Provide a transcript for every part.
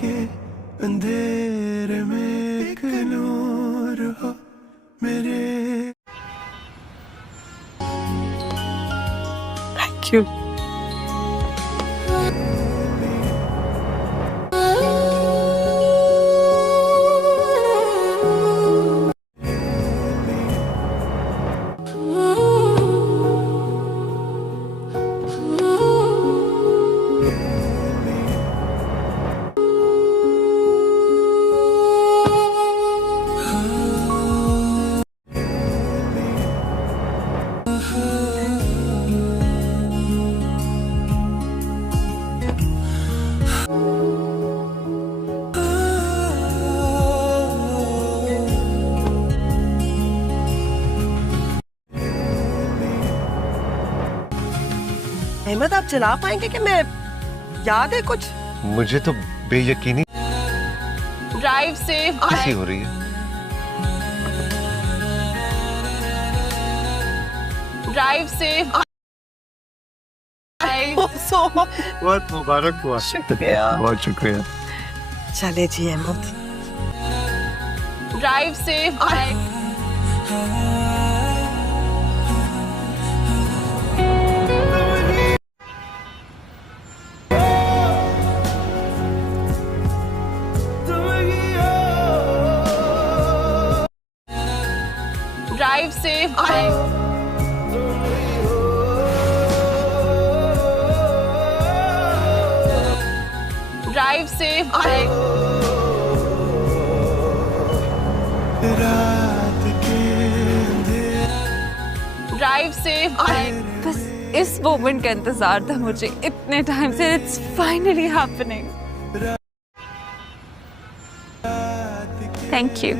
के अंधेरे में एक नूर हो मेरे। Thank you. अहमद, आप चला पाएंगे कि मैं, याद है कुछ? मुझे तो बेयकीनी ड्राइव सेफ कैसी हो रही है। Drive safe. बहुत मुबारक हुआ। शुक्रिया। बहुत शुक्रिया। चले जी Ahmad. Drive safe. Drive safe. Drive safe. रात के ड्राइव सेफ। बस इस मोमेंट का इंतजार था मुझे इतने टाइम से। It's finally happening. Thank you.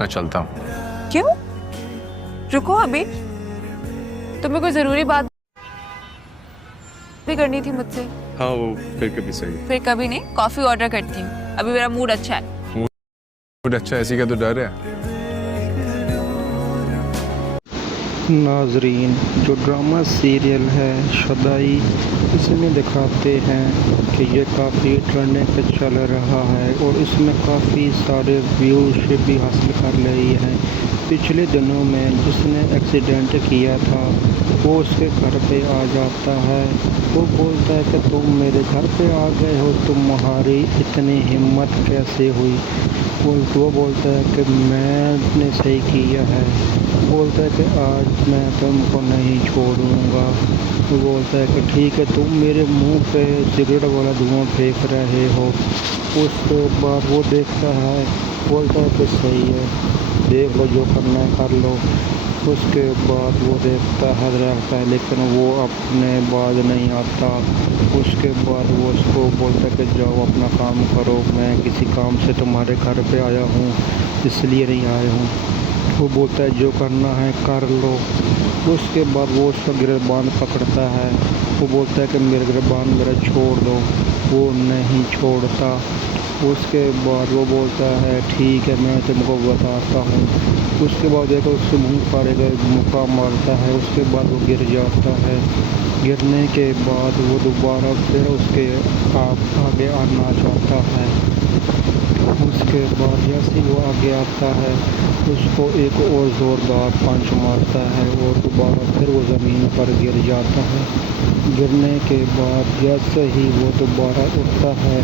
मैं चलता हूँ। क्यों? रुको अभी, तुम्हें कोई जरूरी बात भी करनी थी मुझसे। हाँ, वो फिर कभी सही। फिर कभी नहीं, कॉफी ऑर्डर करती हूँ। अभी मेरा मूड अच्छा है। मूड अच्छा ऐसी का तो डर है। नाजरीन, जो ड्रामा सीरियल है शदाई, इसमें दिखाते हैं कि ये काफ़ी ट्रेंडिंग पे चल रहा है और इसमें काफ़ी सारे व्यूज़ भी हासिल कर रही है। पिछले दिनों में जिसने एक्सीडेंट किया था वो उसके घर पे आ जाता है। वो बोलता है कि तुम मेरे घर पे आ गए हो, तुम्हारी इतनी हिम्मत कैसे हुई। वो बोलता है कि मैंने सही किया है। बोलता है कि आज मैं तुमको नहीं छोड़ूंगा। वो बोलता है कि ठीक है, तुम मेरे मुंह पे सिगरेट वाला धुआं फेंक रहे हो। उसके बाद वो देखता है, बोलता है कि सही है, देख लो जो करना है कर लो। उसके बाद वो देखता है रहता है, लेकिन वो अपने बाद नहीं आता। उसके बाद वो उसको बोलता है कि जाओ अपना काम करो, मैं किसी काम से तुम्हारे घर पे आया हूँ, इसलिए नहीं आया हूँ। वो बोलता है जो करना है कर लो। उसके बाद वो उसका गिरबान पकड़ता है। वो बोलता है कि मेरे गिरबान मेरा छोड़ दो। वो नहीं छोड़ता। उसके बाद वो बोलता है ठीक है, मैं तुमको बताता हूँ। उसके बाद देखो उसके मुँह पर एक मुक्का मारता है। उसके बाद वो गिर जाता है। गिरने के बाद वो दोबारा फिर उसके आगे आना चाहता है। उसके बाद जैसे वो आगे आता है उसको एक और ज़ोरदार पंच मारता है और दोबारा फिर वो ज़मीन पर गिर जाता है। गिरने के बाद जैसे ही वो दोबारा उठता है,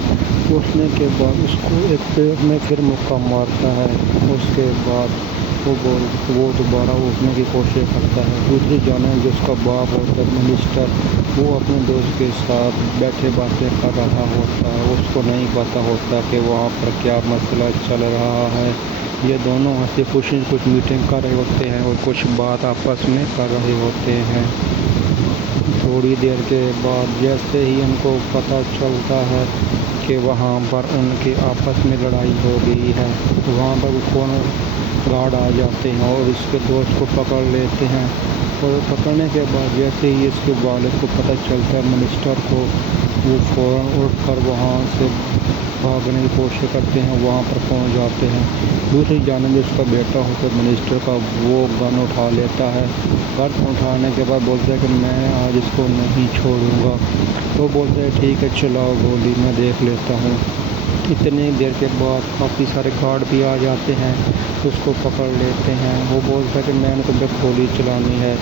उठने के बाद उसको एक पैर में फिर मुक्का मारता है। उसके बाद वो दोबारा उठने की कोशिश करता है। दूसरी जानिब जो उसका बाप होता है मिनिस्टर, वो अपने दोस्त के साथ बैठे बातें कर रहा होता है। उसको नहीं पता होता कि वहाँ पर क्या मसला चल रहा है। ये दोनों हंसी खुशी कुछ मीटिंग कर रहे होते हैं और कुछ बात आपस में कर रहे होते हैं। थोड़ी देर के बाद जैसे ही उनको पता चलता है कि वहाँ पर उनके आपस में लड़ाई हो गई है, तो वहाँ पर कौन गार्ड आ जाते हैं और इसके दोस्त को पकड़ लेते हैं। और पकड़ने के बाद जैसे ही इसके वालिद को पता चलता है मिनिस्टर को, वो फ़ौरन उठ कर वहाँ से भागने की कोशिश करते हैं, वहाँ पर पहुँच जाते हैं। दूसरी जानिब उसका बेटा होकर मिनिस्टर का वो गन उठा लेता है। गन उठाने के बाद बोलता है कि मैं आज इसको नहीं छोड़ूंगा। वो बोलते हैं ठीक है चलाओ गोली, मैं देख लेता हूँ। इतनी देर के बाद काफ़ी सारे गार्ड भी आ जाते हैं, उसको पकड़ लेते हैं। वो बोलता है कि मैंने तुम्हें गोली चलानी है।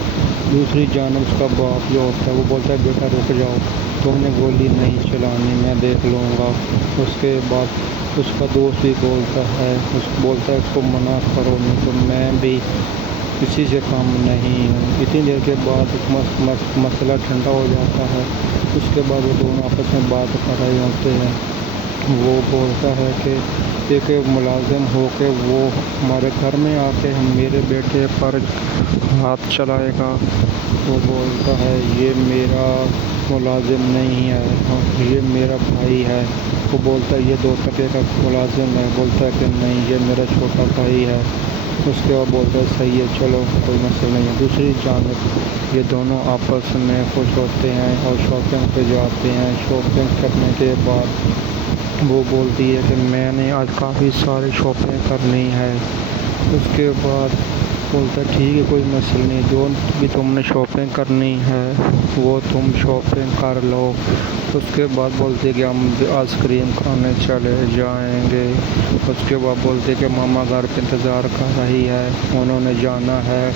दूसरी जानिब उसका बाप जो होता है वो बोलता है बेटा रुक जाओ, तुमने गोली नहीं चलानी, मैं देख लूँगा। उसके बाद उसका दोस्त भी बोलता है उसको मना करो, नहीं तो मैं भी किसी से कम नहीं हूँ। इतनी देर के बाद मसला ठंडा हो जाता है। उसके बाद वो दोनों आपस में बात कर रहे होते हैं। वो बोलता है कि एक मुलाजिम हो के वो हमारे घर में आके हम मेरे बेटे पर हाथ चलाएगा। वो बोलता है ये मेरा मुलाजिम नहीं है, ये मेरा भाई है। वो बोलता है ये 2 टके का मुलाजिम है। बोलता है कि नहीं ये मेरा छोटा भाई है। उसके बाद बोलता है सही है चलो कोई मसला नहीं है। दूसरी जानिब ये दोनों आपस में खुश होते हैं और शॉपिंग पे जाते हैं। शॉपिंग करने के बाद वो बोलती है कि मैंने आज काफ़ी सारी शॉपिंग करनी है। उसके बाद बोलता है ठीक है कोई मसला नहीं, जो भी तुमने शॉपिंग करनी है वो तुम शॉपिंग कर लो। उसके बाद बोलते हैं कि हम आइसक्रीम खाने चले जाएंगे। उसके बाद बोलते हैं कि मामा घर पे इंतज़ार कर रही है, उन्होंने जाना है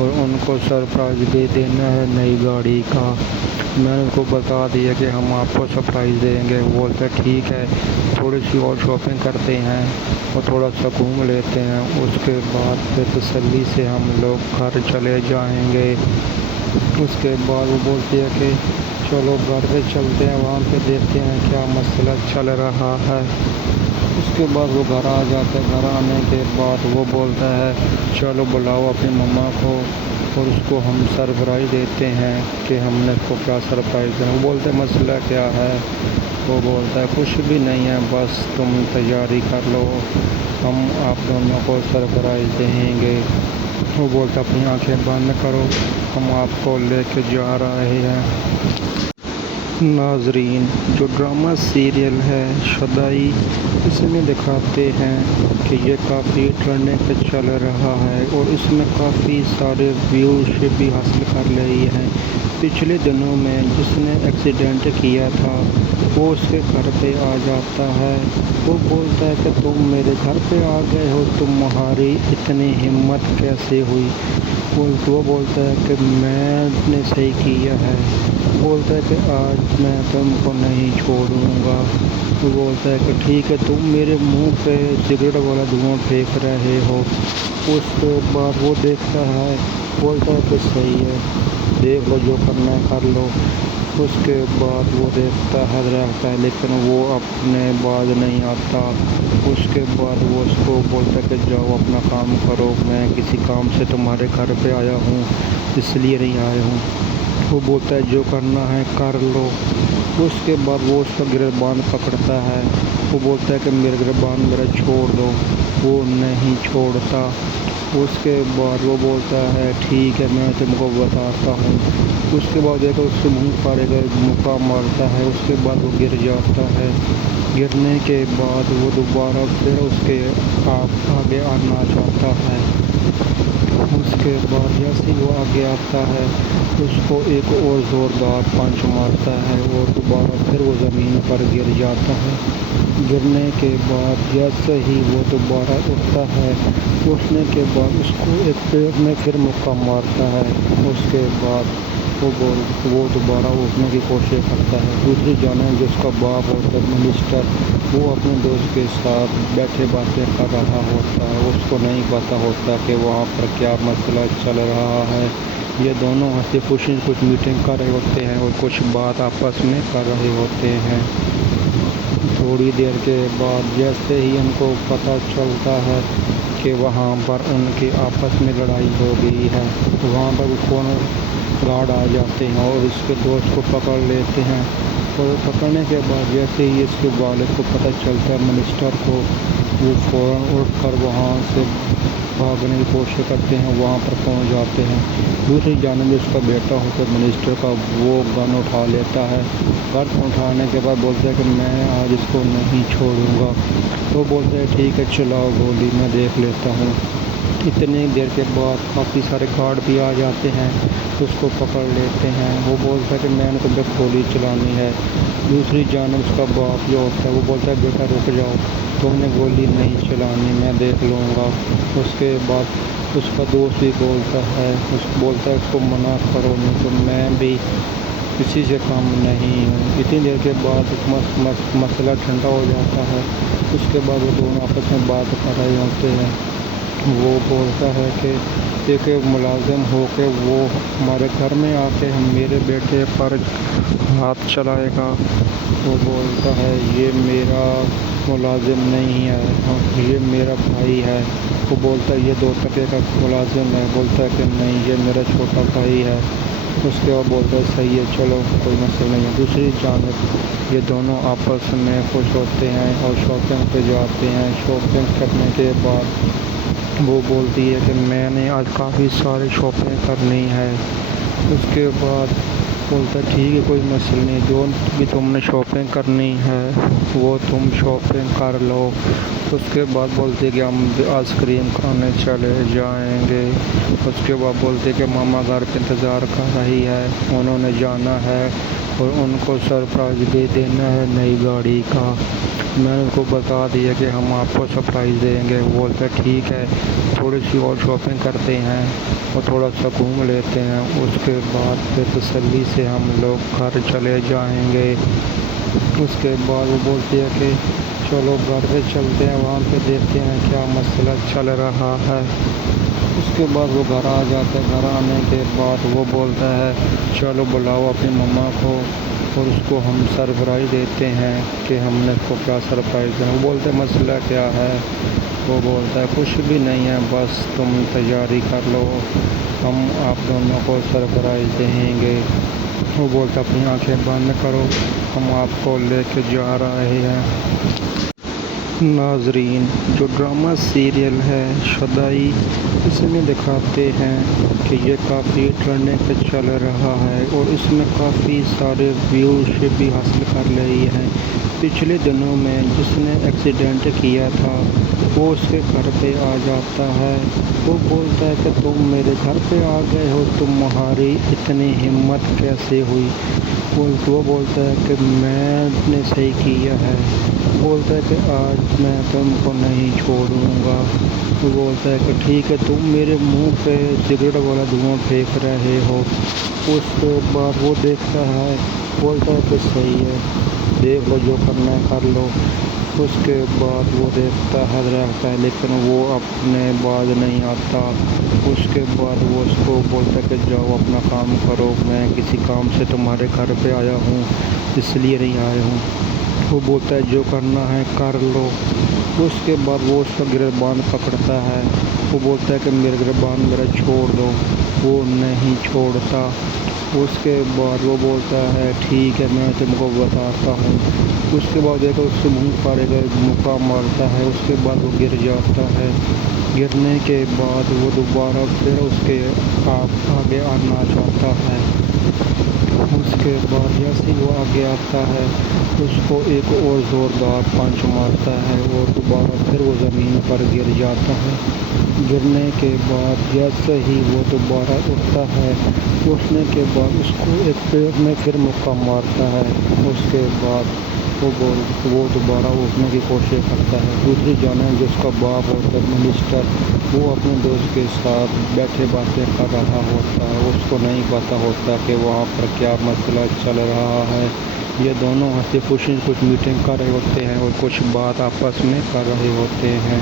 और उनको सरप्राइज़ भी देना है नई गाड़ी का। मैंने उनको बता दिया कि हम आपको सरप्राइज़ देंगे। वो बोलते हैं ठीक है थोड़ी सी और शॉपिंग करते हैं और थोड़ा सा घूम लेते हैं। उसके बाद फिर तसल्ली से हम लोग घर चले जाएंगे। उसके बाद वो बोलती है कि चलो घर पे चलते हैं, वहाँ पे देखते हैं क्या मसला चल रहा है। उसके बाद वो घर आ जाता है। घर आने के बाद वो बोलता है चलो बुलाओ अपनी मम्मा को और उसको हम सरप्राइज़ देते हैं कि हमने उसको क्या सरप्राइज़ देना। वो बोलते हैं मसला क्या है। वो बोलता है कुछ भी नहीं है, बस तुम तैयारी कर लो, हम आप दोनों को सरप्राइज़ देंगे। वो बोलता है अपनी आंखें बंद करो, हम आपको लेके जा रहे हैं। नाजरीन, जो ड्रामा सीरियल है शदाई, इसमें दिखाते हैं कि ये काफ़ी ट्रेंडिंग पे चल रहा है और इसमें काफ़ी सारे व्यूज़ भी हासिल कर रही है। पिछले दिनों में जिसने एक्सीडेंट किया था वो उसके घर पे आ जाता है। वो बोलता है कि तुम मेरे घर पे आ गए हो, तुम्हारी इतनी हिम्मत कैसे हुई। वो बोलता है कि मैंने सही किया है। बोलता है कि आज मैं तुमको नहीं छोड़ूंगा। वो बोलता है कि ठीक है तुम मेरे मुंह पे सिगरेट वाला धुआं फेंक रहे हो। उसके बाद वो देखता है, बोलता है कि सही है देख लो जो करना है कर लो। उसके बाद वो देखता है लेकिन वो अपने बाज नहीं आता। उसके बाद वो उसको बोलता है कि जाओ अपना काम करो, मैं किसी काम से तुम्हारे घर पे आया हूँ इसलिए नहीं आया हूँ। वो बोलता है जो करना है कर लो। उसके बाद वो उसका गिरबान पकड़ता है। वो बोलता है कि मेरा गिरबान मेरा छोड़ दो। वो नहीं छोड़ता। उसके बाद वो बोलता है ठीक है मैं तुमको बताता हूँ। उसके बाद देखो उसके मुंह पर एक मुक्का मारता है। उसके बाद वो गिर जाता है। गिरने के बाद वो दोबारा फिर उसके आगे आना चाहता है। उसके बाद जैसे वो आगे आता है उसको एक और ज़ोरदार पंच मारता है और दोबारा फिर वो ज़मीन पर गिर जाता है। गिरने के बाद जैसे ही वो दोबारा उठता है उठने के बाद उसको एक पेड़ में फिर मुक्का मारता है। उसके बाद वो दोबारा उठने की कोशिश करता है। दूसरी जानिब जिसका बाप होता है मिनिस्टर, वो अपने दोस्त के साथ बैठे बातें कर रहा होता है। उसको नहीं पता होता कि वहाँ पर क्या मसला चल रहा है। ये दोनों हंसी खुशी कुछ मीटिंग कर रहे होते हैं और कुछ बात आपस में कर रहे होते हैं। थोड़ी देर के बाद जैसे ही उनको पता चलता है कि वहाँ पर उनके आपस में लड़ाई हो गई है, वहाँ पर कौन गार्ड आ जाते हैं और इसके दोस्त को पकड़ लेते हैं। और पकड़ने के बाद जैसे ही इसके वालिद को पता चलता है मिनिस्टर को, वो फ़ौरन उठ कर वहाँ से भागने की कोशिश करते हैं, वहाँ पर पहुँच जाते हैं। दूसरी जानब उसका बेटा होकर मिनिस्टर का वो गन उठा लेता है। गन उठाने के बाद बोलता है कि मैं आज इसको नहीं छोड़ूंगा। वो बोलते हैं ठीक है चलाओ गोली, मैं देख लेता हूँ। इतनी देर के बाद काफ़ी सारे गार्ड भी आ जाते हैं, उसको पकड़ लेते हैं। वो बोलता है कि मैंने तो गोली चलानी है। दूसरी जानब उसका बाप जो होता है वो बोलता है बेटा रुक जाओ, तुमने गोली नहीं चलानी, मैं देख लूँगा। उसके बाद उसका दोस्त भी बोलता है उसको मना करो, नहीं तो मैं भी किसी से कम नहीं हूँ। इतनी देर के बाद मसला ठंडा हो जाता है। उसके बाद वो दोनों आपस में बात कर रहे होते हैं। वो बोलता है कि एक मुलाजिम हो के वो हमारे घर में आके हम मेरे बेटे पर हाथ चलाएगा। वो बोलता है ये मेरा मुलाजिम नहीं है, ये मेरा भाई है। वो बोलता है ये 2 टके का मुलाजिम है। बोलता है कि नहीं ये मेरा छोटा भाई है। उसके बाद बोलता है सही है चलो कोई मसला नहीं है। दूसरी जानब ये दोनों आपस में खुश होते हैं और शॉपिंग पे जाते हैं। शॉपिंग करने के बाद वो बोलती है कि मैंने आज काफ़ी सारी शॉपिंग करनी है। उसके बाद बोलता है ठीक है कोई मसला नहीं, जो भी तुमने शॉपिंग करनी है वो तुम शॉपिंग कर लो। उसके बाद बोलते हैं कि हम आइसक्रीम खाने चले जाएंगे। उसके बाद बोलते हैं कि मामा घर पे इंतज़ार कर रही है, उन्होंने जाना है और उनको सरप्राइज़ भी देना है नई गाड़ी का। मैंने उनको बता दिया कि हम आपको सरप्राइज़ देंगे। वो बोलते हैं ठीक है थोड़ी सी और शॉपिंग करते हैं और थोड़ा सा घूम लेते हैं। उसके बाद फिर तसल्ली से हम लोग घर चले जाएंगे। उसके बाद वो बोलती है कि चलो घर पे चलते हैं, वहाँ पे देखते हैं क्या मसला चल रहा है। उसके बाद वो घर आ जाता है। घर आने के बाद वो बोलता है चलो बुलाओ अपनी मम्मा को और उसको हम सरप्राइज़ देते हैं कि हमने उसको क्या सरप्राइज़ देना। वो बोलते हैं मसला क्या है। वो बोलता है कुछ भी नहीं है, बस तुम तैयारी कर लो, हम आप दोनों को सरप्राइज़ देंगे। वो बोलता है अपनी आंखें बंद करो, हम आपको लेके जा रहे हैं। नाजरीन, जो ड्रामा सीरियल है शदाई, इसमें दिखाते हैं कि ये काफ़ी ट्रेंडिंग पे चल रहा है और इसमें काफ़ी सारे व्यूज़ भी हासिल कर रही है। पिछले दिनों में जिसने एक्सीडेंट किया था वो उसके घर पे आ जाता है। वो बोलता है कि तुम मेरे घर पे आ गए हो, तुम्हारी इतनी हिम्मत कैसे हुई। वो बोलता है कि मैंने सही किया है। बोलता है कि आज मैं तुमको नहीं छोड़ूंगा। वो बोलता है कि ठीक है तुम मेरे मुंह पे सिगरेट वाला धुआं फेंक रहे हो। उसके बाद वो देखता है, बोलता है कि सही है देख लो जो करना है कर लो। उसके बाद वो देखता है रहता है लेकिन वो अपने बाज नहीं आता। उसके बाद वो उसको बोलता है कि जाओ अपना काम करो, मैं किसी काम से तुम्हारे घर पे आया हूँ इसलिए नहीं आया हूँ। वो बोलता है जो करना है कर लो। उसके बाद वो उसका गिरबान पकड़ता है। वो बोलता है कि मेरा गिरबान मेरा छोड़ दो। वो नहीं छोड़ता। उसके बाद वो बोलता है ठीक है मैं तुमको बताता हूँ। उसके बाद देखो उसके मुंह पर एक मुक्का मारता है। उसके बाद वो गिर जाता है। गिरने के बाद वो दोबारा फिर उसके आगे आना चाहता है। उसके बाद जैसे वो आगे आता है उसको एक और ज़ोरदार पंच मारता है और दोबारा फिर वो ज़मीन पर गिर जाता है। गिरने के बाद जैसे ही वो दोबारा उठता है उठने के बाद उसको एक पैर में फिर मुक्का मारता है। उसके बाद वो दोबारा उठने की कोशिश करता है। दूसरी जानब जिसका बाप होता है मिनिस्टर, वो अपने दोस्त के साथ बैठे बातें कर रहा होता है। उसको नहीं पता होता कि वहाँ पर क्या मसला चल रहा है। ये दोनों हंसी खुशी कुछ मीटिंग कर रहे होते हैं और कुछ बात आपस में कर रहे होते हैं।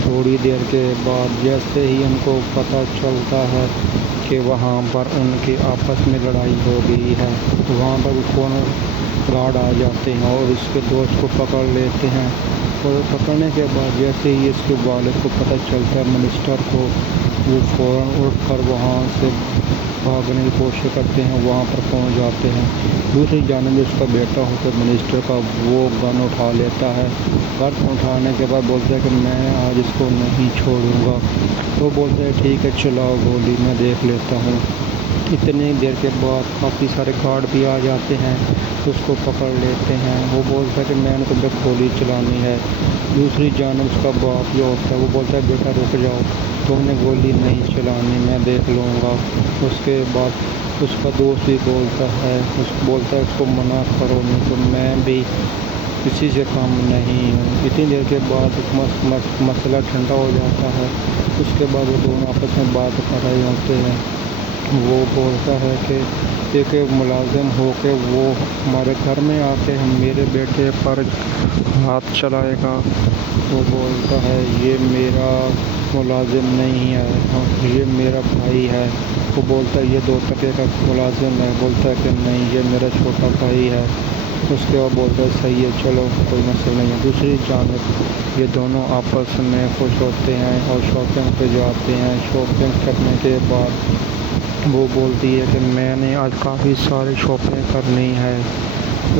थोड़ी देर के बाद जैसे ही उनको पता चलता है कि वहाँ पर उनके आपस में लड़ाई हो गई है, वहाँ पर कौन गार्ड आ जाते हैं और इसके दोस्त को पकड़ लेते हैं। और पकड़ने के बाद जैसे ही इसके वालिद को पता चलता है मिनिस्टर को वो फ़ौरन उठ कर वहाँ से भागने की कोशिश करते हैं, वहाँ पर पहुँच जाते हैं। दूसरी जानिब उसका बेटा होकर मिनिस्टर का वो गन उठा लेता है। गन उठाने के बाद बोलता है कि मैं आज इसको नहीं छोड़ूंगा। वो बोलता है ठीक है चलाओ गोली, मैं देख लेता हूँ। इतनी देर के बाद काफ़ी सारे गार्ड भी आ जाते हैं, उसको पकड़ लेते हैं। वो बोलता है कि मैंने तुम पे गोली चलानी है। दूसरी जानिब उसका बाप जो होता है वो बोलता है बेटा रुक जाओ, तुमने गोली नहीं चलानी, मैं देख लूँगा। उसके बाद उसका दोस्त भी बोलता है उसको मना करो, नहीं तो मैं भी किसी से कम नहीं हूँ। इतनी देर के बाद मसला ठंडा हो जाता है। उसके बाद वो दोनों आपस में बात कर रहे होते हैं। वो बोलता है कि एक मुलाजिम हो के वो हमारे घर में आके हम मेरे बेटे पर हाथ चलाएगा। वो बोलता है ये मेरा मुलाजिम नहीं है, ये मेरा भाई है। वो बोलता है ये 2 टके का मुलाजिम है। बोलता है कि नहीं ये मेरा छोटा भाई है। उसके बाद बोलता है सही है चलो कोई मसला नहीं है। दूसरी जानिब ये दोनों आपस में खुश होते हैं और शॉपिंग पे जाते हैं। शॉपिंग करने के बाद वो बोलती है कि मैंने आज काफ़ी सारी शॉपिंग करनी है।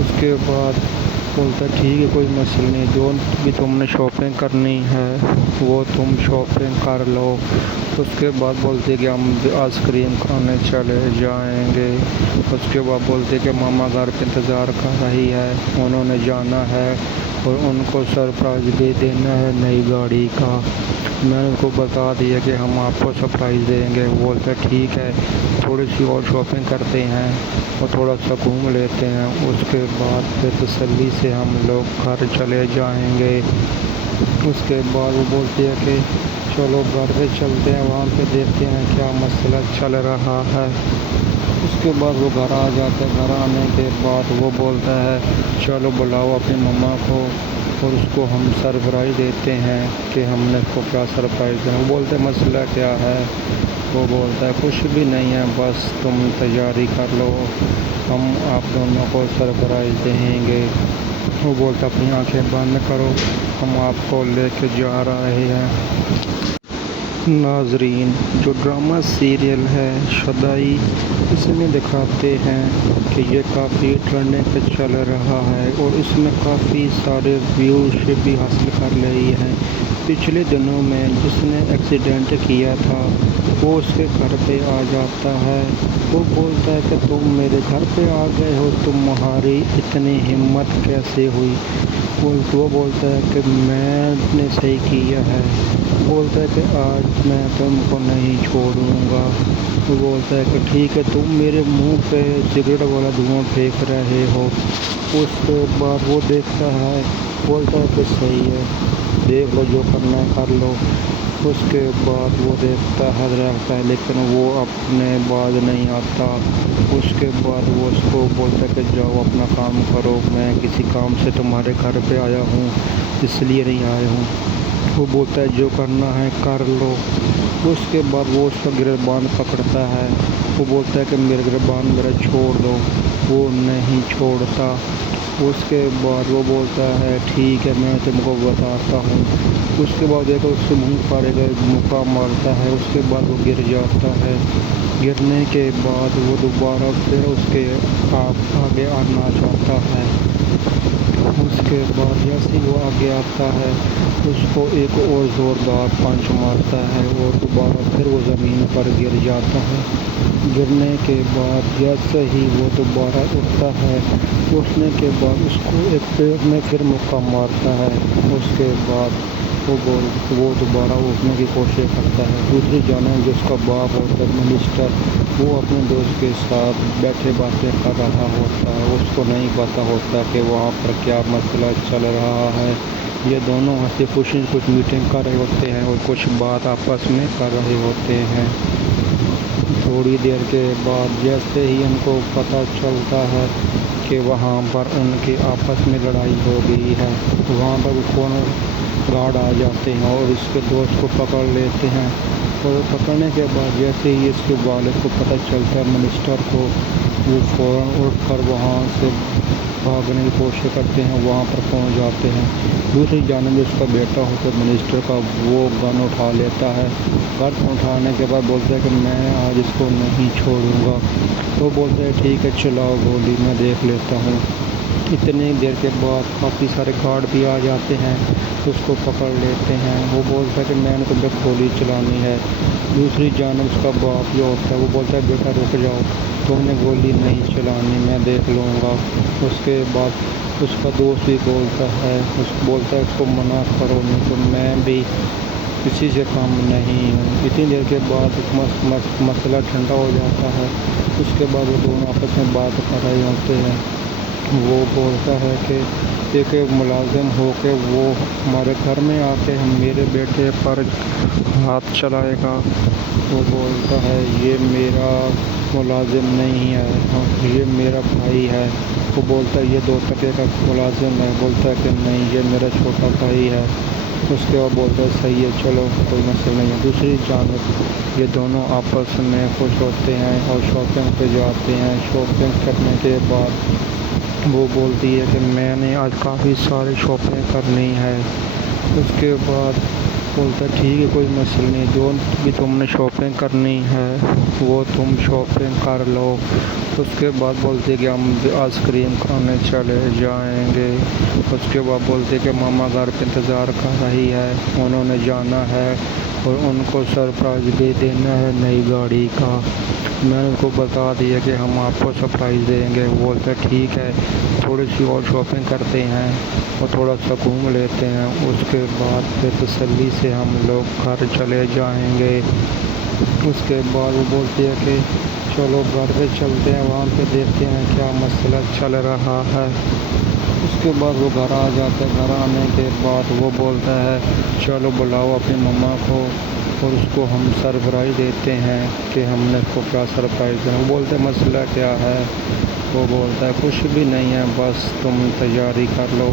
उसके बाद बोलता है ठीक है कोई मसला नहीं, जो भी तुमने शॉपिंग करनी है वो तुम शॉपिंग कर लो। उसके बाद बोलते हैं कि हम आइसक्रीम खाने चले जाएंगे। उसके बाद बोलते हैं कि मामा घर पे इंतज़ार कर रही है, उन्होंने जाना है और उनको सरप्राइज़ दे देना है नई गाड़ी का। मैंने उनको बता दिया कि हम आपको सरप्राइज़ देंगे। वो बोलते हैं ठीक है थोड़ी सी और शॉपिंग करते हैं और थोड़ा सा घूम लेते हैं। उसके बाद फिर तसल्ली से हम लोग घर चले जाएंगे। उसके बाद वो बोलती है कि चलो घर पे चलते हैं, वहाँ पे देखते हैं क्या मसला चल रहा है। उसके बाद वो घर आ जाता है। घर आने के बाद वो बोलता है चलो बुलाओ अपनी मम्मा को और उसको हम सरप्राइज़ देते हैं कि हमने उसको क्या सरप्राइज़ देना। वो बोलते हैं मसला क्या है। वो बोलता है कुछ भी नहीं है, बस तुम तैयारी कर लो, हम आप दोनों को सरप्राइज़ देंगे। वो बोलता अपनी आंखें बंद करो, हम आपको लेके जा रहे हैं। नाजरीन, जो ड्रामा सीरियल है शदाई, इसमें दिखाते हैं कि ये काफ़ी ट्रेंडिंग पे चल रहा है और इसमें काफ़ी सारे व्यूज़ भी हासिल कर रही है। पिछले दिनों में जिसने एक्सीडेंट किया था वो उसके घर पे आ जाता है। वो बोलता है कि तुम मेरे घर पे आ गए हो, तुम्हारी इतनी हिम्मत कैसे हुई। वो बोलता है कि मैंने सही किया है। बोलता है कि आज मैं तुमको नहीं छोड़ूंगा। वो बोलता है कि ठीक है तुम मेरे मुंह पे सिगरेट वाला धुआं फेंक रहे हो। उसके बाद वो देखता है, बोलता है कि सही है देख लो जो करना है कर लो। उसके बाद वो देखता है लेकिन वो अपने बाज नहीं आता। उसके बाद वो उसको बोलता है कि जाओ अपना काम करो, मैं किसी काम से तुम्हारे घर पे आया हूँ इसलिए नहीं आया हूँ। वो बोलता है जो करना है कर लो। उसके बाद वो उसका गिरबान पकड़ता है। वो बोलता है कि मेरे गिरबान मेरा छोड़ दो। वो नहीं छोड़ता। उसके बाद वो बोलता है ठीक है मैं तुमको बताता हूँ। उसके बाद देखो उसके मुँह पर एक मुक्का मारता है। उसके बाद वो गिर जाता है। गिरने के बाद वो दोबारा फिर उसके आगे आना चाहता है। उसके बाद जैसे वो आगे आता है उसको एक और ज़ोरदार पंच मारता है और दोबारा फिर वो ज़मीन पर गिर जाता है। गिरने के बाद जैसे ही वो दोबारा उठता है उठने के बाद उसको एक पेड़ में फिर मुक्का मारता है। उसके बाद वो दोबारा उठने की कोशिश करता है। दूसरी जानिब जिसका बाप होता है मिनिस्टर, वो अपने दोस्त के साथ बैठे बातें कर रहा होता है। उसको नहीं पता होता कि वहाँ पर क्या मसला चल रहा है। ये दोनों हंसी खुशी कुछ मीटिंग कर रहे होते हैं और कुछ बात आपस में कर रहे होते हैं। थोड़ी देर के बाद जैसे ही उनको पता चलता है कि वहाँ पर उनके आपस में लड़ाई हो गई है, वहाँ पर कौन गार्ड आ जाते हैं और उसके दोस्त को पकड़ लेते हैं और पकड़ने के बाद जैसे ही इसके वालिद को पता चलता है मिनिस्टर को, वो फ़ौरन उठकर वहाँ से भागने की कोशिश करते हैं, वहाँ पर पहुँच जाते हैं। दूसरी जानिब उसका बेटा होकर मिनिस्टर का वो गन उठा लेता है। गन उठाने के बाद बोलता है कि मैं आज इसको नहीं छोड़ूंगा। वो बोलते हैं ठीक है चलाओ गोली, मैं देख लेता हूँ। इतनी देर के बाद काफ़ी सारे गार्ड भी आ जाते हैं, उसको पकड़ लेते हैं। वो बोलता है कि मैंने तुम पे गोली चलानी है। दूसरी जानिब उसका बाप जो होता है वो बोलता है बेटा रुक जाओ, तुमने गोली नहीं चलानी, मैं देख लूँगा। उसके बाद उसका दोस्त भी बोलता है उसको मना करो, नहीं तो मैं भी किसी से कम नहीं हूँ। इतनी देर के बाद मसला ठंडा हो जाता है। उसके बाद वो दोनों आपस में बात कर रहे होते हैं। वो बोलता है कि एक मुलाजिम हो के वो हमारे घर में आके हम मेरे बेटे पर हाथ चलाएगा। वो बोलता है ये मेरा मुलाजिम नहीं है, ये मेरा भाई है। वो बोलता है ये 2 टके का मुलाजिम है। बोलता है कि नहीं ये मेरा छोटा भाई है। उसके बाद बोलता है सही है चलो कोई मसला नहीं है। दूसरी जानब ये दोनों आपस में खुश होते हैं और शॉपिंग पे जाते हैं। शॉपिंग करने के बाद वो बोलती है कि मैंने आज काफ़ी सारी शॉपिंग करनी है। उसके बाद बोलता है ठीक है कोई मसला नहीं, जो भी तुमने शॉपिंग करनी है वो तुम शॉपिंग कर लो। उसके बाद बोलते हैं कि हम आइसक्रीम खाने चले जाएंगे। उसके बाद बोलते हैं कि मामा घर पे इंतज़ार कर रही है, उन्होंने जाना है और उनको सरप्राइज़ भी देना है नई गाड़ी का। मैंने उनको बता दिया कि हम आपको सरप्राइज़ देंगे। वो बोलते हैं ठीक है थोड़ी सी और शॉपिंग करते हैं और थोड़ा सा घूम लेते हैं। उसके बाद फिर तसल्ली से हम लोग घर चले जाएंगे। उसके बाद वो बोलती है कि चलो घर पे चलते हैं, वहाँ पे देखते हैं क्या मसला चल रहा है। उसके बाद वो घर आ जाता है। घर आने के बाद वो बोलता है चलो बुलाओ अपनी मम्मा को और उसको हम सरप्राइज़ देते हैं कि हमने उसको क्या सरप्राइज़ देना। वो बोलते हैं मसला क्या है। वो बोलता है कुछ भी नहीं है, बस तुम तैयारी कर लो,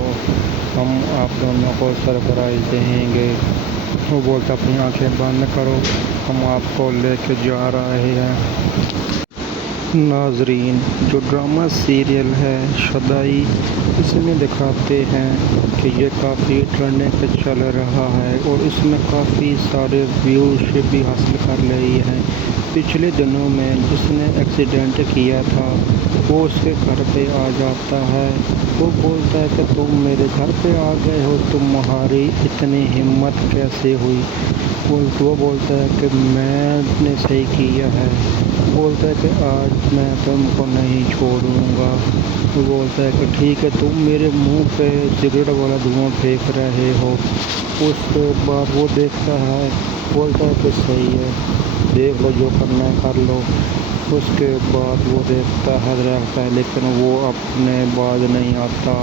हम आप दोनों को सरप्राइज़ देंगे। वो बोलता अपनी आंखें बंद करो, हम आपको लेके जा रहे हैं। नाजरीन, जो ड्रामा सीरियल है शदाई, इसमें दिखाते हैं कि ये काफ़ी ट्रेंडिंग पे चल रहा है और इसमें काफ़ी सारे व्यूज़ भी हासिल कर रही है। पिछले दिनों में जिसने एक्सीडेंट किया था वो उसके घर पे आ जाता है। वो बोलता है कि तुम मेरे घर पे आ गए हो, तुम्हारी इतनी हिम्मत कैसे हुई। वो बोलता है कि मैंने सही किया है। बोलता है कि आज मैं तुमको नहीं छोड़ूंगा। वो बोलता है कि ठीक है तुम मेरे मुंह पे सिगरेट वाला धुआं फेंक रहे हो। उसके बाद वो देखता है, बोलता है कि सही है देख लो जो करना है कर लो। उसके बाद वो देखता है लेकिन वो अपने बाज नहीं आता।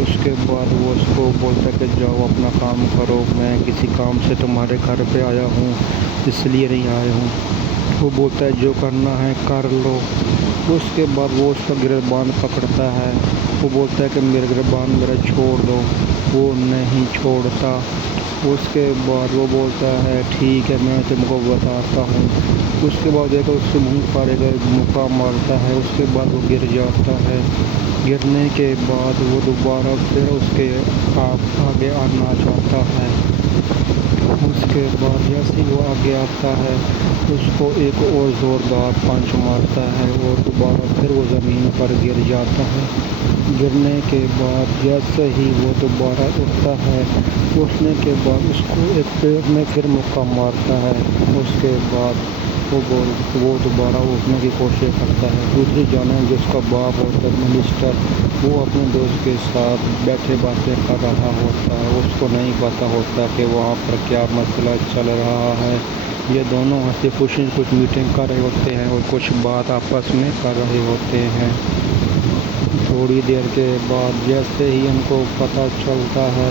उसके बाद वो उसको बोलता है कि जाओ अपना काम करो, मैं किसी काम से तुम्हारे घर पे आया हूँ इसलिए नहीं आया हूँ। वो बोलता है जो करना है कर लो। उसके बाद वो उसका गिरबान पकड़ता है। वो बोलता है कि मेरे गिरबान मेरा छोड़ दो। वो नहीं छोड़ता। उसके बाद वो बोलता है ठीक है मैं तुमको बताता हूँ। उसके बाद देखो उसके मुँह पर एक मुक्का मारता है। उसके बाद वो गिर जाता है। गिरने के बाद वो दोबारा फिर उसके आगे आना चाहता है। उसके बाद जैसे वो आगे आता है उसको एक और ज़ोरदार पंच मारता है और दोबारा फिर वो ज़मीन पर गिर जाता है। गिरने के बाद जैसे ही वो दोबारा उठता है उठने के बाद उसको एक पेड़ में फिर मुक्का मारता है। उसके बाद वो दोबारा उठने की कोशिश करता है। दूसरी जानिब जिसका बाप होता है मिनिस्टर, वो अपने दोस्त के साथ बैठे बातें कर रहा होता है। उसको नहीं पता होता कि वहाँ पर क्या मसला चल रहा है। ये दोनों हंसी खुशी कुछ मीटिंग कर रहे होते हैं और कुछ बात आपस में कर रहे होते हैं। थोड़ी देर के बाद जैसे ही उनको पता चलता है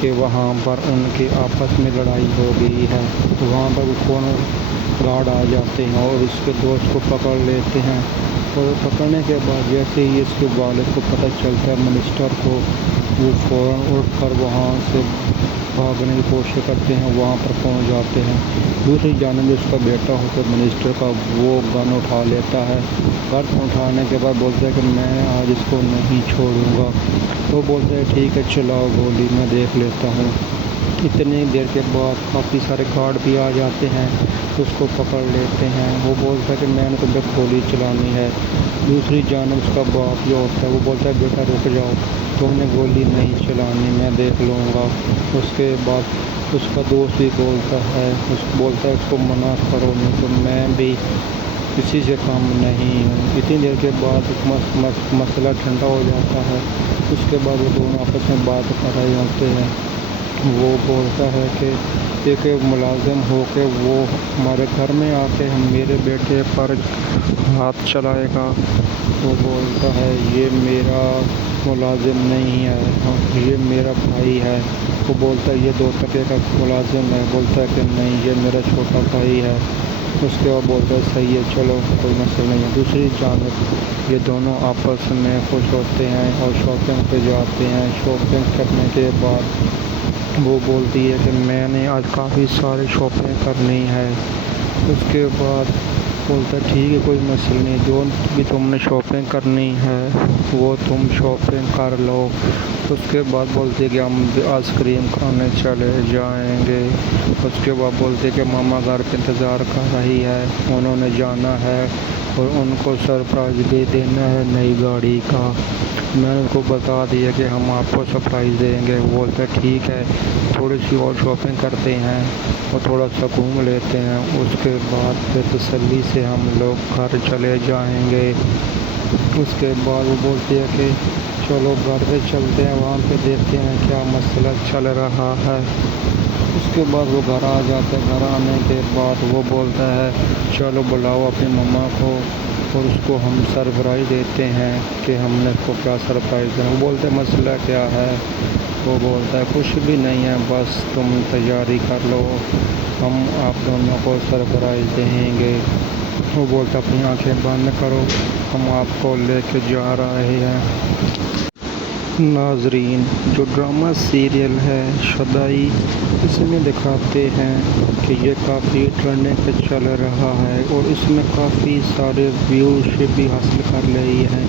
कि वहाँ पर उनके आपस में लड़ाई हो गई है, तो वहाँ पर कौन गार्ड आ जाते हैं और इसके दोस्त को पकड़ लेते हैं। और पकड़ने के बाद जैसे ही इसके वालिद को पता चलता है मिनिस्टर को, वो फ़ौरन उठ कर वहाँ से भागने की कोशिश करते हैं, वहाँ पर पहुँच जाते हैं। दूसरी जानिब उसका बेटा होता है मिनिस्टर का, वो गन उठा लेता है। गन उठाने के बाद बोलता है कि मैं आज इसको नहीं छोड़ूंगा। वो बोलता है ठीक है चलाओ गोली, मैं देख लेता हूँ। इतनी देर के बाद काफ़ी सारे गार्ड भी आ जाते हैं, उसको पकड़ लेते हैं। वो बोलता है कि मैंने तुम पे गोली चलानी है। दूसरी जानिब उसका बाप जो होता है वो बोलता है बेटा रुक जाओ, तुमने गोली नहीं चलानी, मैं देख लूँगा। उसके बाद उसका दोस्त भी बोलता है उसको मना करो, नहीं तो मैं भी किसी से कम नहीं हूँ। इतनी देर के बाद मसला ठंडा हो जाता है। उसके बाद वो दोनों आपस में बात कर रहे होते हैं। वो बोलता है कि एक मुलाजिम हो के वो हमारे घर में आके हम मेरे बेटे पर हाथ चलाएगा। वो बोलता है ये मेरा मुलाजिम नहीं है, ये मेरा भाई है। वो बोलता है ये 2 टके का मुलाजिम है। बोलता है कि नहीं ये मेरा छोटा भाई है। उसके बाद बोलता है सही है चलो कोई मसला नहीं है। दूसरी जानिब ये दोनों आपस में खुश होते हैं और शॉपिंग पे जाते हैं। शॉपिंग करने के बाद वो बोलती है कि मैंने आज काफ़ी सारी शॉपिंग करनी है। उसके बाद बोलता है ठीक है कोई मसला नहीं, जो भी तुमने शॉपिंग करनी है वो तुम शॉपिंग कर लो। उसके बाद बोलती है कि हम आइसक्रीम खाने चले जाएंगे। उसके बाद बोलते कि मामा घर पे इंतज़ार कर रही है, उन्होंने जाना है और उनको सरप्राइज़ दे देना है नई गाड़ी का। मैंने उनको बता दिया कि हम आपको सरप्राइज़ देंगे। वो बोलते हैं ठीक है थोड़ी सी और शॉपिंग करते हैं और थोड़ा सा घूम लेते हैं। उसके बाद फिर तसल्ली से हम लोग घर चले जाएंगे। उसके बाद वो बोलती है कि चलो घर पे चलते हैं, वहाँ पे देखते हैं क्या मसला चल रहा है। उसके बाद वो घर आ जाता है। घर आने के बाद वो बोलता है चलो बुलाओ अपनी मम्मा को और उसको हम सरप्राइज़ देते हैं कि हमने उसको क्या सरप्राइज़ देना। वो बोलते हैं मसला क्या है। वो बोलता है कुछ भी नहीं है, बस तुम तैयारी कर लो, हम आप दोनों को सरप्राइज़ देंगे। वो बोलता अपनी आंखें बंद करो, हम आपको लेके जा रहे हैं। नाजरीन जो ड्रामा सीरियल है शदाई, इसमें दिखाते हैं कि ये काफ़ी ट्रेंडिंग पे चल रहा है और इसमें काफ़ी सारे व्यूज़ भी हासिल कर रही है।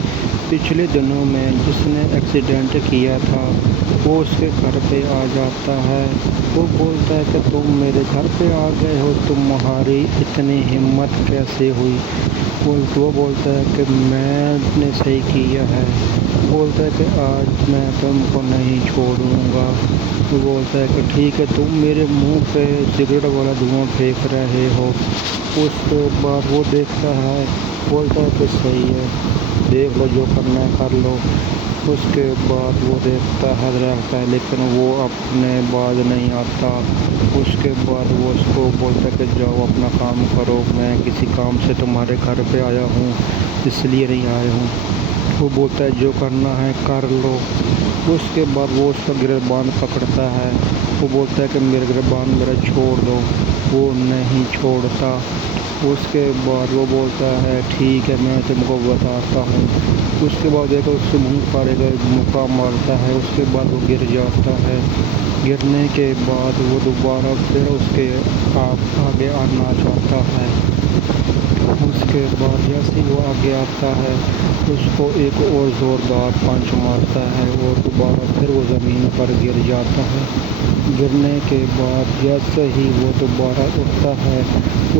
पिछले दिनों में जिसने एक्सीडेंट किया था वो उसके घर पे आ जाता है। वो बोलता है कि तुम मेरे घर पे आ गए हो, तुम्हारी इतनी हिम्मत कैसे हुई। वो बोलता है कि मैंने सही किया है। बोलता है कि आज मैं तुमको नहीं छोड़ूंगा। वो बोलता है कि ठीक है तुम मेरे मुंह पे सिगरेट वाला धुआं फेंक रहे हो। उसके बाद वो देखता है, बोलता है कि सही है देख लो जो करना है कर लो। उसके बाद वो देखता है रहता है लेकिन वो अपने बाज नहीं आता। उसके बाद वो उसको बोलता है कि जाओ अपना काम करो, मैं किसी काम से तुम्हारे घर पे आया हूँ इसलिए नहीं आया हूँ। वो बोलता है जो करना है कर लो। उसके बाद वो उसका गिरबान पकड़ता है। वो बोलता है कि मेरे गिरबान मेरा छोड़ दो। वो नहीं छोड़ता। उसके बाद वो बोलता है ठीक है मैं तुमको बताता हूँ। उसके बाद देखो उसके मुंह पर एक मुक्का मारता है। उसके बाद वो गिर जाता है। गिरने के बाद वो दोबारा फिर उसके आगे आना चाहता है। उसके बाद जैसे वो आगे आता है उसको एक और ज़ोरदार पंच मारता है और दोबारा फिर वो ज़मीन पर गिर जाता है। गिरने के बाद जैसे ही वो दोबारा उठता है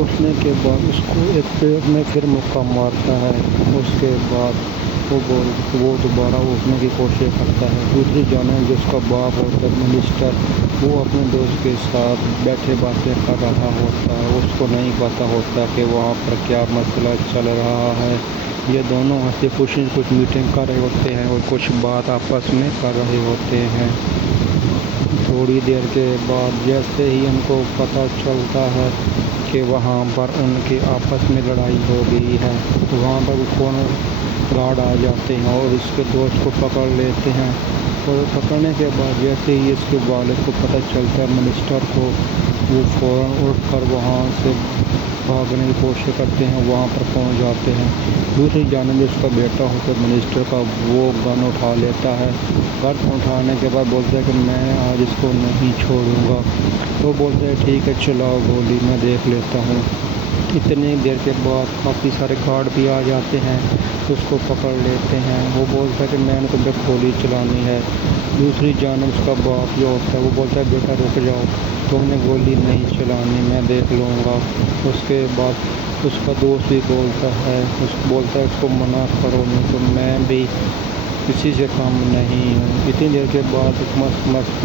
उठने के बाद उसको एक पेड़ में फिर मुक्का मारता है। उसके बाद वो दोबारा उठने की कोशिश करता है। दूसरी जानिब जिसका बाप होता है मिनिस्टर, वो अपने दोस्त के साथ बैठे बातें कर रहा होता है। उसको नहीं पता होता कि वहाँ पर क्या मसला चल रहा है। ये दोनों हंसी खुशी कुछ मीटिंग कर रहे होते हैं और कुछ बात आपस में कर रहे होते हैं। थोड़ी देर के बाद जैसे ही उनको पता चलता है कि वहाँ पर उनके आपस में लड़ाई हो गई है, तो वहाँ पर कौन गार्ड आ जाते हैं और इसके दोस्त को पकड़ लेते हैं। और पकड़ने के बाद जैसे ही इसके वालिद को पता चलता है मिनिस्टर को, वो फ़ौरन उठ कर वहाँ से भागने की कोशिश करते हैं, वहाँ पर पहुँच जाते हैं। दूसरी जानब उसका बेटा होकर मिनिस्टर का वो गन उठा लेता है। गन उठाने के बाद बोलता है कि मैं आज इसको नहीं छोड़ूंगा। वो बोलते हैं ठीक है चलाओ गोली, मैं देख लेता हूँ। इतनी देर के बाद काफ़ी सारे गार्ड भी आ जाते हैं, उसको पकड़ लेते हैं। वो बोलता है कि मैंने तुम पे गोली चलानी है। दूसरी जानब उसका बाप जो होता है वो बोलता है बेटा रुक जाओ, तुमने गोली नहीं चलानी, मैं देख लूँगा। उसके बाद उसका दोस्त भी बोलता है उसको मना करो, नहीं तो मैं भी किसी से कम नहीं हूँ। इतनी देर के बाद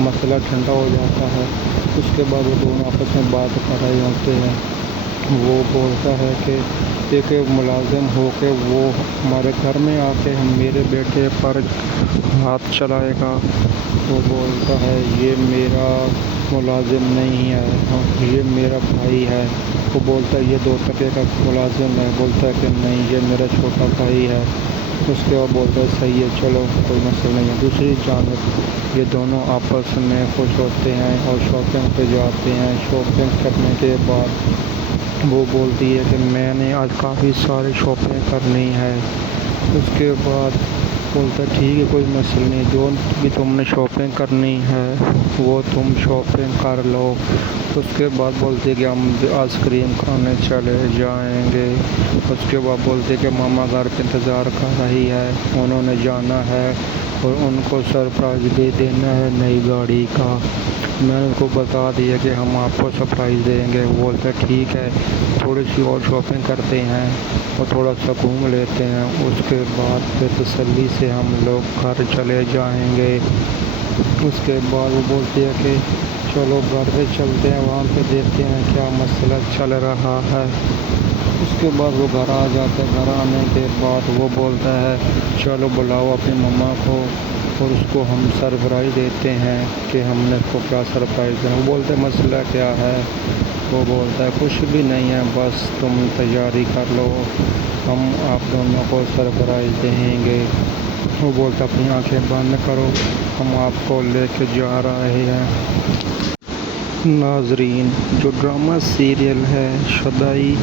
मसला ठंडा हो जाता है। उसके बाद वो दोनों आपस में बात कर रहे होते हैं। वो बोलता है कि एक मुलाजिम हो के वो हमारे घर में आके हम मेरे बेटे पर हाथ चलाएगा। वो बोलता है ये मेरा मुलाजिम नहीं है, ये मेरा भाई है। वो बोलता है ये 2 टके का मुलाजिम है। बोलता है कि नहीं ये मेरा छोटा भाई है। उसके बाद बोलता है सही है चलो कोई मसला नहीं है। दूसरी जानब ये दोनों आपस में खुश होते हैं और शॉपिंग पे जाते हैं। शॉपिंग करने के बाद वो बोलती है कि मैंने आज काफ़ी सारी शॉपिंग करनी है। उसके बाद बोलता है ठीक है कोई मसला नहीं, जो भी तुमने शॉपिंग करनी है वो तुम शॉपिंग कर लो। उसके बाद बोलते हैं कि हम आइसक्रीम खाने चले जाएंगे। उसके बाद बोलते हैं कि मामा घर पे इंतज़ार कर रही है, उन्होंने जाना है और उनको सरप्राइज़ भी देना है नई गाड़ी का। मैंने उनको बता दिया कि हम आपको सरप्राइज़ देंगे। वो बोलते हैं ठीक है थोड़ी सी और शॉपिंग करते हैं और थोड़ा सा घूम लेते हैं। उसके बाद फिर तसल्ली से हम लोग घर चले जाएंगे। उसके बाद वो बोलती है कि चलो घर पे चलते हैं, वहाँ पे देखते हैं क्या मसला चल रहा है। उसके बाद वो घर आ जाता है। घर आने के बाद वो बोलता है चलो बुलाओ अपनी मम्मा को और उसको हम सरप्राइज़ देते हैं कि हमने उसको क्या सरप्राइज़ देना। वो बोलते हैं मसला क्या है। वो बोलता है कुछ भी नहीं है, बस तुम तैयारी कर लो, हम आप दोनों को सरप्राइज़ देंगे। वो बोलता अपनी आंखें बंद करो, हम आपको लेके जा रहे हैं। नाजरीन, जो ड्रामा सीरियल है शदाई,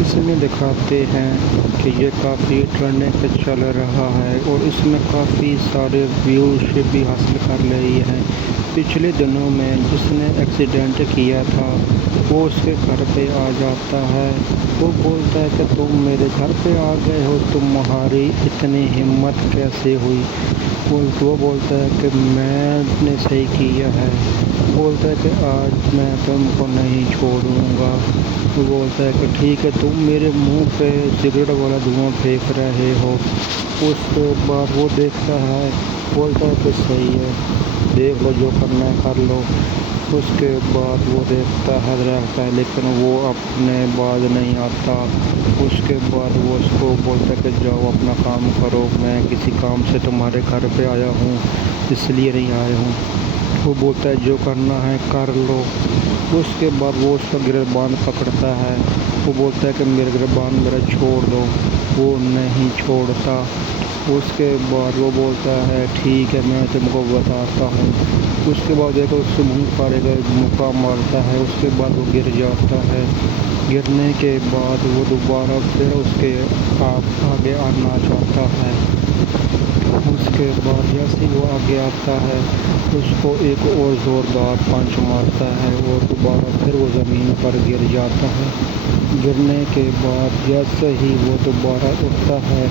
इसमें दिखाते हैं कि ये काफ़ी ट्रेंडिंग पे चल रहा है और इसमें काफ़ी सारे व्यूज़ भी हासिल कर रही है। पिछले दिनों में जिसने एक्सीडेंट किया था वो उसके घर पे आ जाता है। वो बोलता है कि तुम मेरे घर पे आ गए हो, तुम्हारी इतनी हिम्मत कैसे हुई। वो बोलता है कि मैंने सही किया है। बोलता है कि आज मैं तुमको नहीं छोड़ूंगा। वो बोलता है कि ठीक है तुम मेरे मुंह पे सिगरेट वाला धुआं फेंक रहे हो। उसके बाद वो देखता है, बोलता है कि सही है देख लो जो करना है कर लो। उसके बाद वो देखता है लेकिन वो अपने बाज नहीं आता। उसके बाद वो उसको बोलता है कि जाओ अपना काम करो, मैं किसी काम से तुम्हारे घर पे आया हूँ इसलिए नहीं आया हूँ। वो बोलता है जो करना है कर लो। उसके बाद वो उसका गिरबान पकड़ता है। वो बोलता है कि मेरे गिरबान मेरा छोड़ दो। वो नहीं छोड़ता। उसके बाद वो बोलता है ठीक है मैं तुमको बताता हूँ। उसके बाद देखो उसके मुँह पर एक मुक्का मारता है। उसके बाद वो गिर जाता है। गिरने के बाद वो दोबारा फिर उसके आगे आना चाहता है। उसके बाद जैसे वो आगे आता है उसको एक और ज़ोरदार पंच मारता है और दोबारा फिर वो ज़मीन पर गिर जाता है। गिरने के बाद जैसे ही वो दोबारा उठता है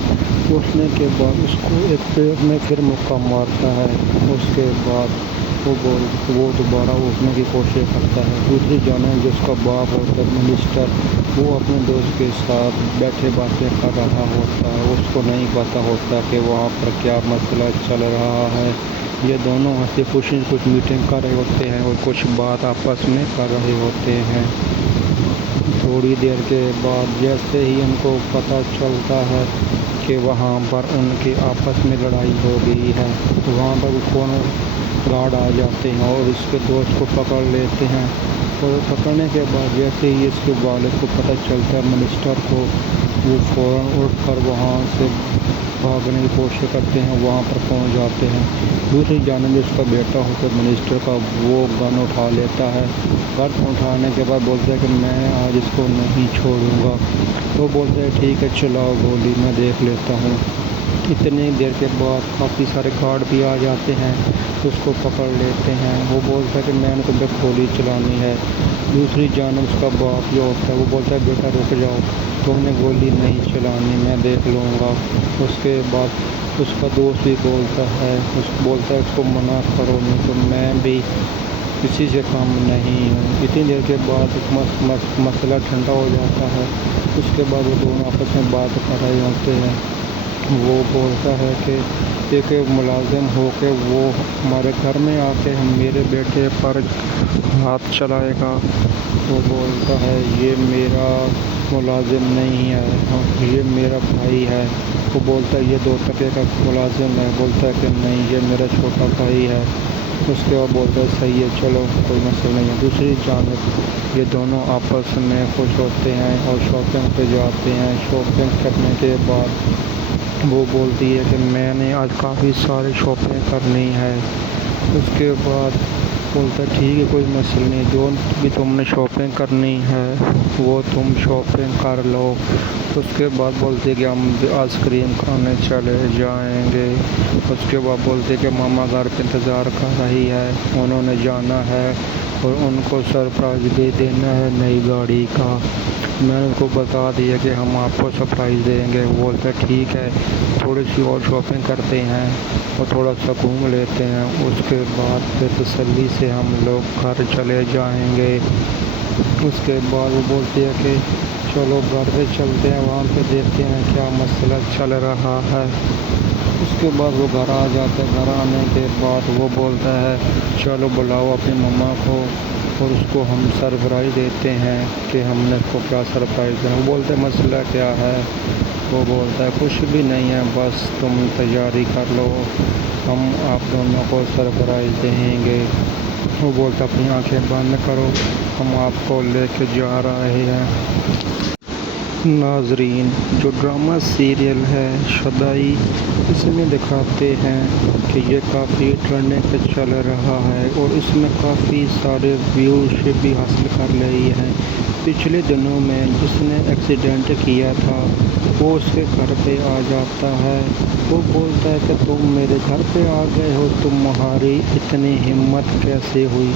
उठने के बाद उसको एक पैर में फिर मुक्का मारता है। उसके बाद वो दोबारा उठने की कोशिश करता है। दूसरी जानब जिसका बाप होता है मिनिस्टर, वो अपने दोस्त के साथ बैठे बातें कर रहा होता है। उसको नहीं पता होता कि वहाँ पर क्या मसला चल रहा है। ये दोनों हंसी खुशी कुछ मीटिंग कर रहे होते हैं और कुछ बात आपस में कर रहे होते हैं। थोड़ी देर के बाद जैसे ही उनको पता चलता है कि वहाँ पर उनके आपस में लड़ाई हो गई है तो वहाँ पर कौन गार्ड आ जाते हैं और इसके दोस्त को पकड़ लेते हैं। और पकड़ने के बाद जैसे ही इसके वालिद को पता चलता है मिनिस्टर को वो फ़ौरन उठ कर वहाँ से भागने की कोशिश करते हैं, वहाँ पर पहुँच जाते हैं। दूसरी जानिब उसका बेटा होकर मिनिस्टर का वो गन उठा लेता है। गन उठाने के बाद बोलता है कि मैं आज इसको नहीं छोड़ूंगा। वो बोलते हैं ठीक है चलाओ गोली, मैं देख लेता हूँ। इतनी देर के बाद काफ़ी सारे गार्ड भी आ जाते हैं, उसको पकड़ लेते हैं। वो बोलता है कि मैंने तुम पे गोली चलानी है। दूसरी जानिब उसका बाप जो होता है वो बोलता है बेटा रुक जाओ, तुमने गोली नहीं चलानी, मैं देख लूँगा। उसके बाद उसका दोस्त भी बोलता है उसको मना करो, नहीं तो मैं भी किसी से कम नहीं हूँ। इतनी देर के बाद मसला ठंडा हो जाता है। उसके बाद वो दोनों आपस में बात कर रहे होते हैं। वो बोलता है कि एक मुलाजिम हो के वो हमारे घर में आके हम मेरे बेटे पर हाथ चलाएगा। वो बोलता है ये मेरा मुलाजिम नहीं है, ये मेरा भाई है। वो बोलता है ये 2 टके का मुलाजिम है। बोलता है कि नहीं ये मेरा छोटा भाई है। उसके बाद बोलता है सही है चलो कोई मसला नहीं है। दूसरी जानिब ये दोनों आपस में खुश होते हैं और शॉपिंग पे जाते हैं। शॉपिंग करने के बाद वो बोलती है कि मैंने आज काफ़ी सारी शॉपिंग करनी है। उसके बाद बोलता है ठीक है कोई मसला नहीं, जो भी तुमने शॉपिंग करनी है वो तुम शॉपिंग कर लो। उसके बाद बोलते हैं कि हम आइसक्रीम खाने चले जाएंगे। उसके बाद बोलते हैं कि मामा घर पे इंतज़ार कर रही है, उन्होंने जाना है और उनको सरप्राइज़ दे देना है नई गाड़ी का। मैंने उनको बता दिया कि हम आपको सरप्राइज़ देंगे। वो बोलते हैं ठीक है थोड़ी सी और शॉपिंग करते हैं और थोड़ा सा घूम लेते हैं। उसके बाद फिर तसल्ली से हम लोग घर चले जाएंगे। उसके बाद वो बोलती है कि चलो घर पे चलते हैं, वहाँ पे देखते हैं क्या मसला चल रहा है। उसके बाद वो घर आ जाता है। घर आने के बाद वो बोलता है चलो बुलाओ अपनी मम्मा को और उसको हम सरप्राइज़ देते हैं कि हमने उसको क्या सरप्राइज़ देना। वो बोलते हैं मसला क्या है। वो बोलता है कुछ भी नहीं है, बस तुम तैयारी कर लो, हम आप दोनों को सरप्राइज़ देंगे। वो बोलता अपनी आंखें बंद करो, हम आपको लेके जा रहे हैं। नाजरीन जो ड्रामा सीरियल है शदाई, इसमें दिखाते हैं कि ये काफ़ी ट्रेंडिंग पे चल रहा है और इसमें काफ़ी सारे व्यूज़ भी हासिल कर रही है। पिछले दिनों में जिसने एक्सीडेंट किया था वो उसके घर पे आ जाता है। वो बोलता है कि तुम मेरे घर पे आ गए हो, तुम्हारी इतनी हिम्मत कैसे हुई।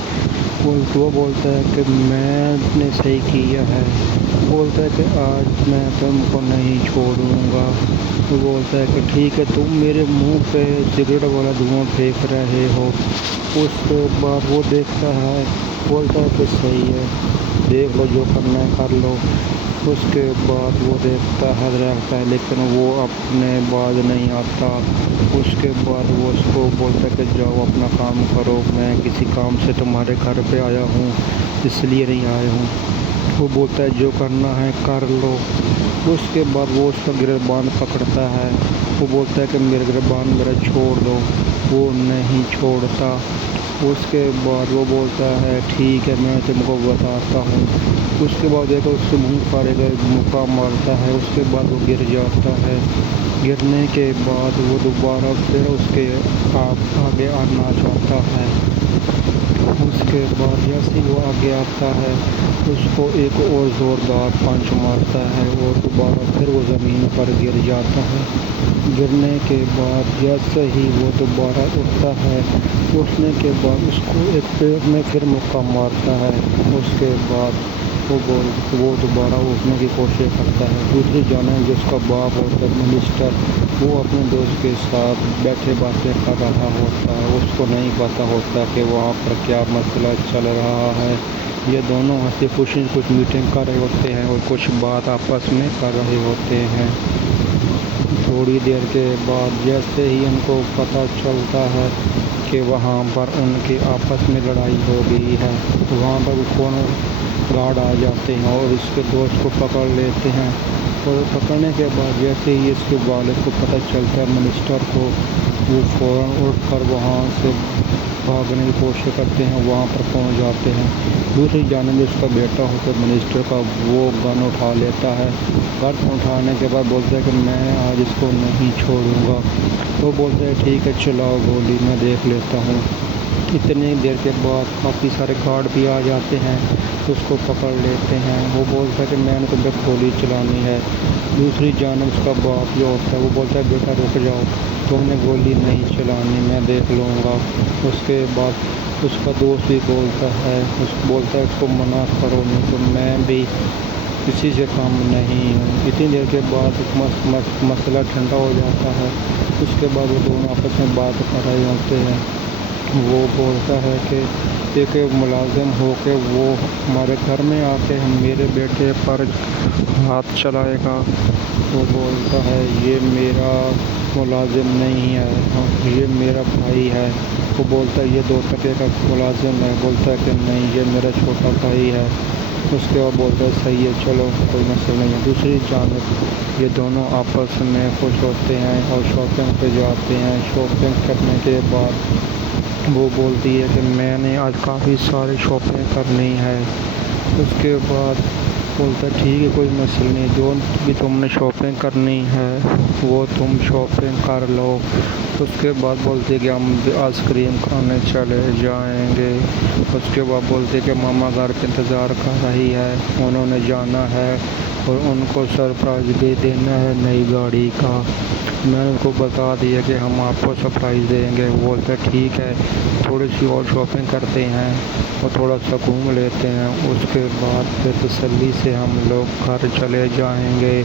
वो बोलता है कि मैंने सही किया है। बोलता है कि आज मैं तुमको नहीं छोड़ूंगा। वो बोलता है कि ठीक है तुम मेरे मुंह पे सिगरेट वाला धुआं फेंक रहे हो। उसके बाद वो देखता है, बोलता है कि सही है देख लो जो करना है कर लो। उसके बाद वो देखता है रहता है लेकिन वो अपने बाज नहीं आता। उसके बाद वो उसको बोलता है कि जाओ अपना काम करो, मैं किसी काम से तुम्हारे घर पे आया हूँ इसलिए नहीं आया हूँ। वो बोलता है जो करना है कर लो। उसके बाद वो उसका गिरबान पकड़ता है। वो बोलता है कि मेरे गिरबान मेरा छोड़ दो। वो नहीं छोड़ता। उसके बाद वो बोलता है ठीक है मैं तुमको बताता हूँ। उसके बाद देखो उसके मुँह पर एक मुक्का मारता है। उसके बाद वो गिर जाता है। गिरने के बाद वो दोबारा फिर उसके आगे आना चाहता है। उसके बाद जैसे वो आगे आता है उसको एक और ज़ोरदार पंच मारता है और दोबारा फिर वो ज़मीन पर गिर जाता है। गिरने के बाद जैसे ही वो दोबारा उठता है उठने के बाद उसको एक पैर में फिर मुक्का मारता है। उसके बाद वो दोबारा उठने की कोशिश करता है। दूसरी जानिब जिसका बाप होता है मिनिस्टर, वो अपने दोस्त के साथ बैठे बातें कर रहा होता है। उसको नहीं पता होता कि वहाँ पर क्या मसला चल रहा है। ये दोनों हंसी खुशी कुछ मीटिंग कर रहे होते हैं और कुछ बात आपस में कर रहे होते हैं। थोड़ी देर के बाद जैसे ही उनको पता चलता है कि वहाँ पर उनके आपस में लड़ाई हो गई है तो वहाँ पर कौन गार्ड आ जाते हैं और इसके दोस्त को पकड़ लेते हैं। और पकड़ने के बाद जैसे ही इसके वालिद को पता चलता है मिनिस्टर को, वो फ़ौरन उठ कर वहाँ से भागने की कोशिश करते हैं, वहाँ पर पहुँच जाते हैं। दूसरी जानब उसका बेटा होकर मिनिस्टर का वो गन उठा लेता है। गन उठाने के बाद बोलता है कि मैं आज इसको नहीं छोड़ूंगा। वो बोलता है ठीक है चलाओ गोली, मैं देख लेता हूँ। इतनी देर के बाद काफ़ी सारे गार्ड भी आ जाते हैं, उसको पकड़ लेते हैं। वो बोलता है कि मैंने तुम पे गोली चलानी है। दूसरी जानब उसका बाप जो होता है वो बोलता है बेटा रुक जाओ, तुमने गोली नहीं चलानी, मैं देख लूँगा। उसके बाद उसका दोस्त भी बोलता है उसको मना करो, नहीं तो मैं भी किसी से कम नहीं हूँ। इतनी देर के बाद मसला ठंडा हो जाता है। उसके बाद वो दोनों आपस में बात कर रहे होते हैं। वो बोलता है कि एक मुलाजिम हो के वो हमारे घर में आके हम मेरे बेटे पर हाथ चलाएगा। वो बोलता है ये मेरा मुलाजिम नहीं है, ये मेरा भाई है। वो बोलता है ये 2 टके का मुलाजिम है। बोलता है कि नहीं ये मेरा छोटा भाई है। उसके बाद बोलता है सही है चलो कोई मसला नहीं है। दूसरी जानब ये दोनों आपस में खुश होते हैं और शॉपिंग पे जाते हैं। शॉपिंग करने के बाद वो बोलती है कि मैंने आज काफ़ी सारी शॉपिंग करनी है। उसके बाद बोलता है ठीक है कोई मसला नहीं, जो भी तुमने शॉपिंग करनी है वो तुम शॉपिंग कर लो। उसके बाद बोलते हैं कि हम आइसक्रीम खाने चले जाएंगे। उसके बाद बोलते हैं कि मामा घर पे इंतज़ार कर रही है, उन्होंने जाना है और उनको सरप्राइज़ भी देना है नई गाड़ी का। मैंने उनको बता दिया कि हम आपको सरप्राइज़ देंगे। वो बोलते हैं ठीक है थोड़ी सी और शॉपिंग करते हैं और थोड़ा सा घूम लेते हैं। उसके बाद फिर तसल्ली से हम लोग घर चले जाएंगे।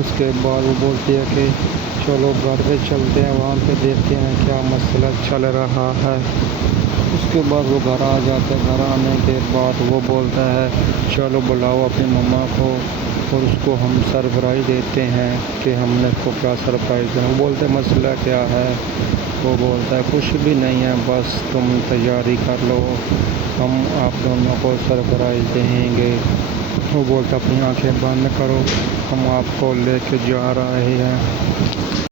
उसके बाद वो बोलती है कि चलो घर पे चलते हैं, वहाँ पे देखते हैं क्या मसला चल रहा है। उसके बाद वो घर आ जाता है। घर आने के बाद वो बोलता है चलो बुलाओ अपनी मम्मा को और उसको हम सरप्राइज़ देते हैं कि हमने उसको क्या सरप्राइज़ देना। वो बोलते हैं मसला क्या है। वो बोलता है कुछ भी नहीं है, बस तुम तैयारी कर लो, हम आप दोनों को सरप्राइज़ देंगे। वो बोलता अपनी आंखें बंद करो, हम आपको लेके जा रहे हैं।